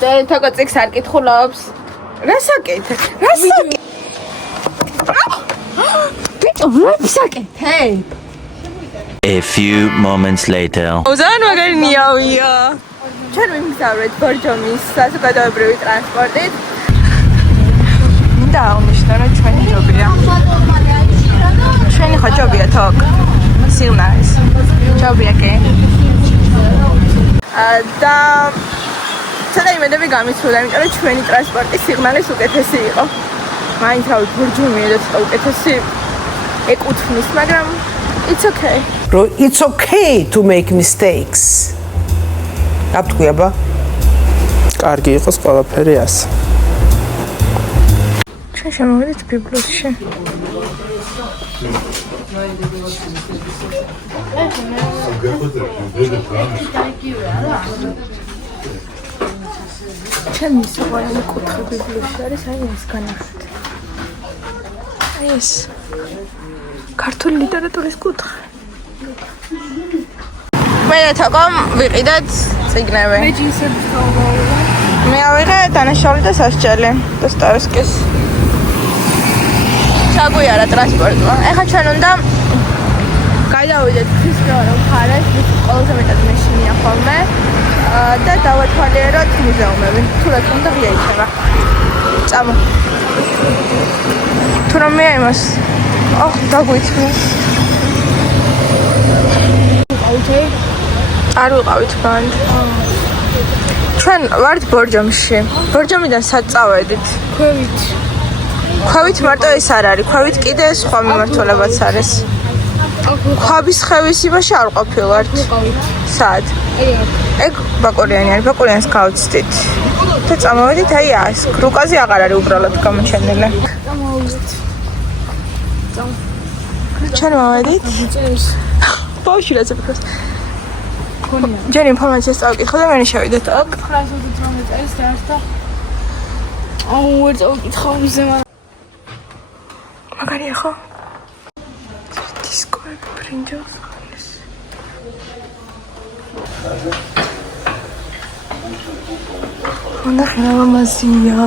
თოკო წიგს არ კითხულობს. რასაკეთე? Hey. A few moments later. უზან მაგარი ნიავია. ჩვენ ვიმგზავრეთ ბორჯომის საზოგადოებრივი ტრანსპორტით. მინდა აღნიშნო, რომ ჩვენი ჯობია. ჩვენი ხო ჯობია თოკ. სილნაის. ჯობია კი. და ცოტა იმედები გამიცვლა, იმიტომ რომ ჩვენი ტრანსპორტი სიგნალის უკეთესი იყო. მაინც რავი ბორჯომია და ცოტა უკეთესი ეკუთვნის, მაგრამ it's okay. It's okay to make mistakes. რა თქვი აბა? კარგი იყოს ყველაფერი ასე. ჩვენ შემოვედით ბიბლიოთში. ჩემი სიყვარული კუთხე ბიბლიოთში არის აი ეს განახლed. აი ეს ქართული ლიტერატურის კუთხე. მე და თოკომ ვიყიდეთ წიგნები. მე ჯინსები გავავლა. მე ავიღე დანაშაული და სასჯელი დოსტოევსკის. ჩაგვიარა ტრანსპორტმა. ეხლა ჩვენ უნდა გადავიდეთ ქრისტიანულ მხარეს, ყველაზე მეტად მეშინია ხოლმე და დავათვალიეროთ მუზეუმები. თუ რა თქმა უნდა ღია იქნება. წამო. თუ რომ მე იმას დაგვიწმის. არ ვიყავით ბანდ. ჩვენ ვართ ბორჯომში. ბორჯომიდან სად წავედით? ქვევით მარტო ეს არ არის. ქვევით კიდე სხვა მიმართულებაც არის. ქვაბის ხევის იმაში არ ყოფილვართ. სად? ეგ ბაკურიანი არის. ბაკურიანს გავწდით. და წამოვედით აი ას. კრუკაზე აღარ არის უბრალოდ გამოჩენილი. ჩვენ მოვედით. ბავშვი რაც აფიქრებს. ჯერ ინფორმაციას წავკითხო და მე შევიდეთ აქ. 918 წელს დაარსდა. ვერ წავკითხავ მზე მაგარია ხო? დისკოები ბრინჯაოს ხალის. ნახე რა მამაზია.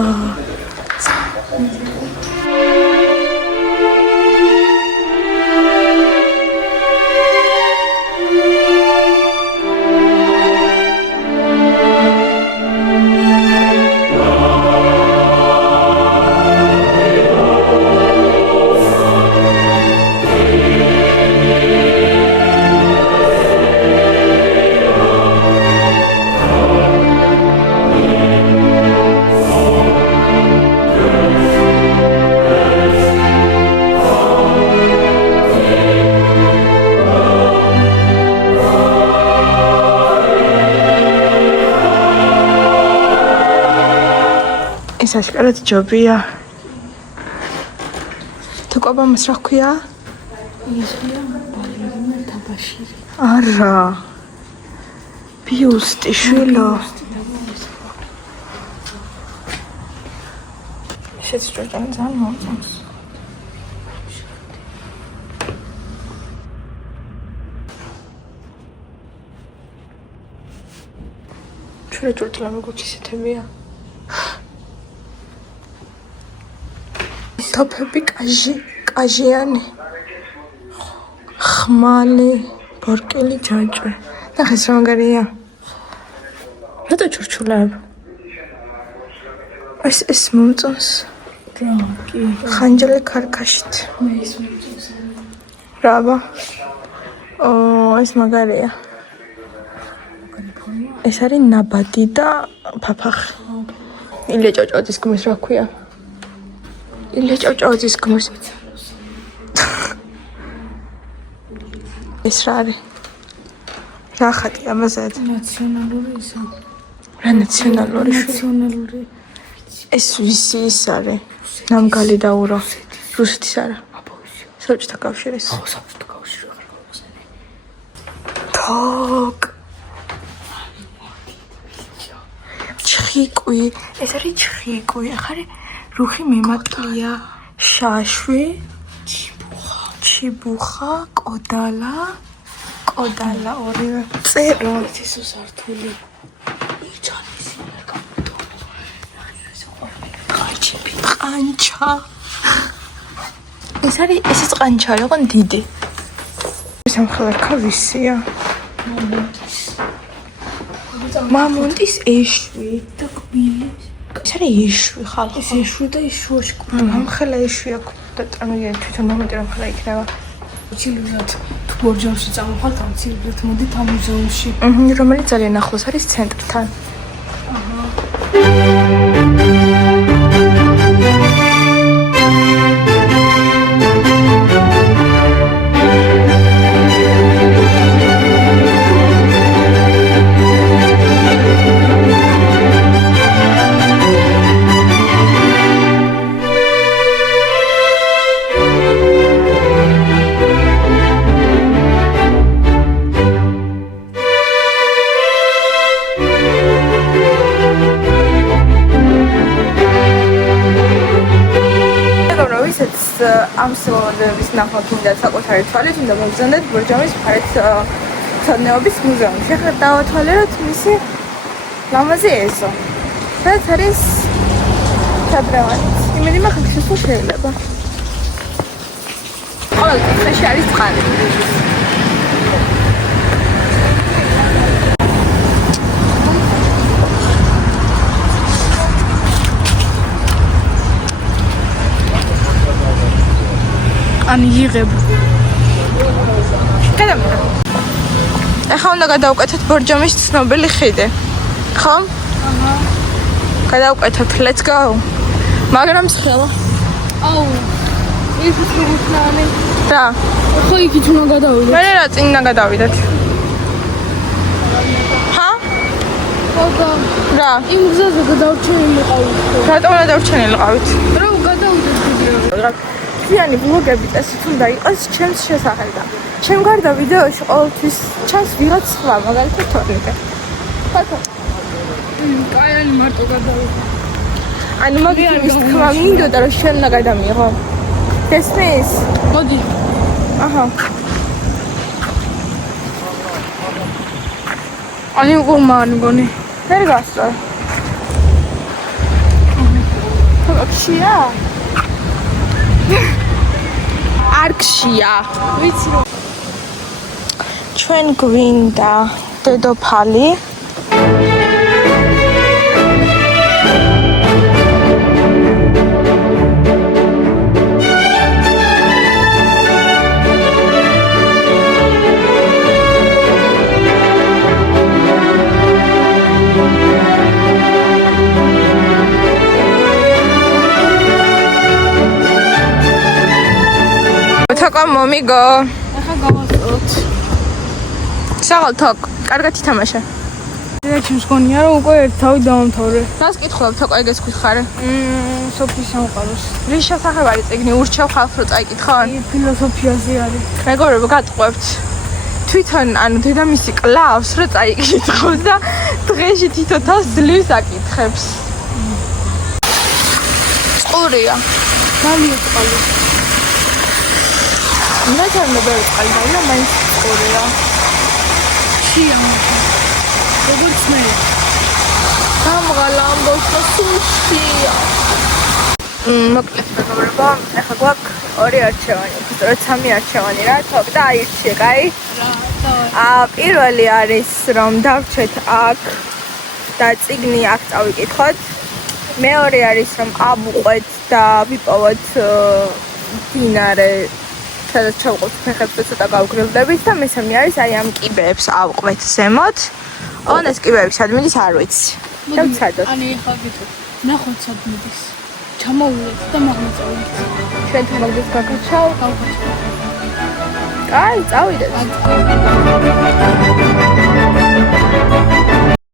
ეს აშკარად ჯობია. თუ კვაბამას რა ქვია? არა. ბიუსტი შვილო. შეც ჭორჭანი ძალიან მომწონს. ჩვენ ჭორჭანი როგორც ისეთებია. თოფები კაჟიანი ხმალი ბორკელი ჯაჭვი ნახეს რა მაგარია რატო ჩურჩულებ ეს მომწონს ხანჯალი ქარქაშით რაბა ეს მაგარია ეს არის ნაბადი და ფაფახი ილე ჭოჭოძის გმირს რა ქვია ილე ჭოჭოძის გმირს ეს რა არის რა ხატი ამაზე ნაციონალური ისა რა ნაციონალური ეს ვისი ის არის ნამგალი დაურო რუსეთის არა საბჭოთა კავშირის საბჭოთა კავშირი აღარ გავხსენე თოკ ჩხიკვი ეს არის ჩხიკვი ახარი რუხი მემატლია შაშვი ჩიბუხა კოდალა ორივე წერო ისო სართული იჩანის იმერ გამოდო ყანჩა. ესეც ყანჩა იყო დიდი. სამხელარქა ვისია? მამონტის ეშვი და კბილის. ეს არის ეშვი ხალხო. ეს ეშვი და ის შუაში ამხელა ეშვი აქვს და წარმოგიდგენთ თვითონ მამონტი რამხელა იქნება. ჩილურად თუ ბორჯომში წამოხვალთ ამცილებლად მოდით ამ მუზეუმში. რომელიც ძალიან ახლოს არის ცენტრთან. ამ სიმღერების ნახვა გინდა საკუთარი თვალით, უნდა მოგზავნეთ ბორჯომის მხარეთმცოდნეობის მუზეუმში. ახლა დავათვალიეროთ მისი ლამაზი ეზო. სადაც არის ჩადრევანიც. იმედია ხალხი შესულ შეიძლება. ყოველ წუთში არის წყალი. ან იღებ. გადამიღე. ახლა უნდა გადავუკეთოთ ბორჯომის ცნობილი ხიდი. ხო? აჰა. გადავუკეთოთ, let's go. მაგრამ ცხელა. აუ. ის უცხოეთლანი. რა? ხო იქით უნდა გადავიდე. მე რა წინ უნდა გადავიდეთ. ჰა? ხოდა. რა? იმ გზაზე გადავჩენილიყავით. რატომ უნდა დავრჩენილიყავით? რომ გადავიდეთ ვიდეო. ფიანი ბლოგები წესით უნდა იყოს ჩემს შესახებ და ჩემ გარდა ვიდეოში ყოველთვის ჩანს ვიღაც სხვა, მაგალითად თორნიკე. ხათო. კაიანი მარტო გადავიდე. ანუ მაგის თქმა მინდოდა რომ შენ უნდა გადამიღო. გესმის? მოდი. აჰა. ani გომანი გონი. ვერ გასწორ. ოქშია? არქშია. ვიცი რომ ჩვენ გვინდა დედოფალი. თოკო მომიგო. ახლა გავასწოროთ. საღალ თოკ, კარგად ითამაშე. ჩემს გონია რომ უკვე ერთ თავი დავამთავრე. რას კითხულობ თოკო ეგეც გითხარე? სოფის სამყაროს. რის შესახებ არის წიგნი? ურჩევ ხალხს რო წაიკითხონ? ფილოსოფიაზე არის. მეგობრებო, გატყვევთ. თვითონ ანუ დედამისი კლავს რო წაიკითხოს და დღეში თითო თავს ძლივს აკითხებს. ყურია. ძალიან წყალი. მე თამბები წყალი და მაინც ყურია. შია. როგორც მე. გამღალა ამბობს და სუშია. მოკლედ მეგობრებო, ახლა გვაქვს ორი არჩევანი, უბრალოდ სამი არჩევანი რა, თქო და აირჩიე, კაი? პირველი არის რომ დავრჩეთ აქ და წიგნი აქ წავიკითხოთ. მეორე არის რომ ავუყვეთ და ვიპოვოთ დინარე, სადაც ჩავყოთ ფეხებს და ცოტა გავგრილდებით და მესამე არის აი ამ კიბეებს ავყვეთ ზემოთ. ოღონდ ეს კიბეების ადმინის არ ვიცი. დავცადოთ. ანი ახლა გიტყვი. ნახოთ სადმიდის. ჩამოულეთ და მაგმოწავლეთ. ჩვენ თუ მაგდეს გაგაჩავ. გავხატო. კაი, წავიდეთ.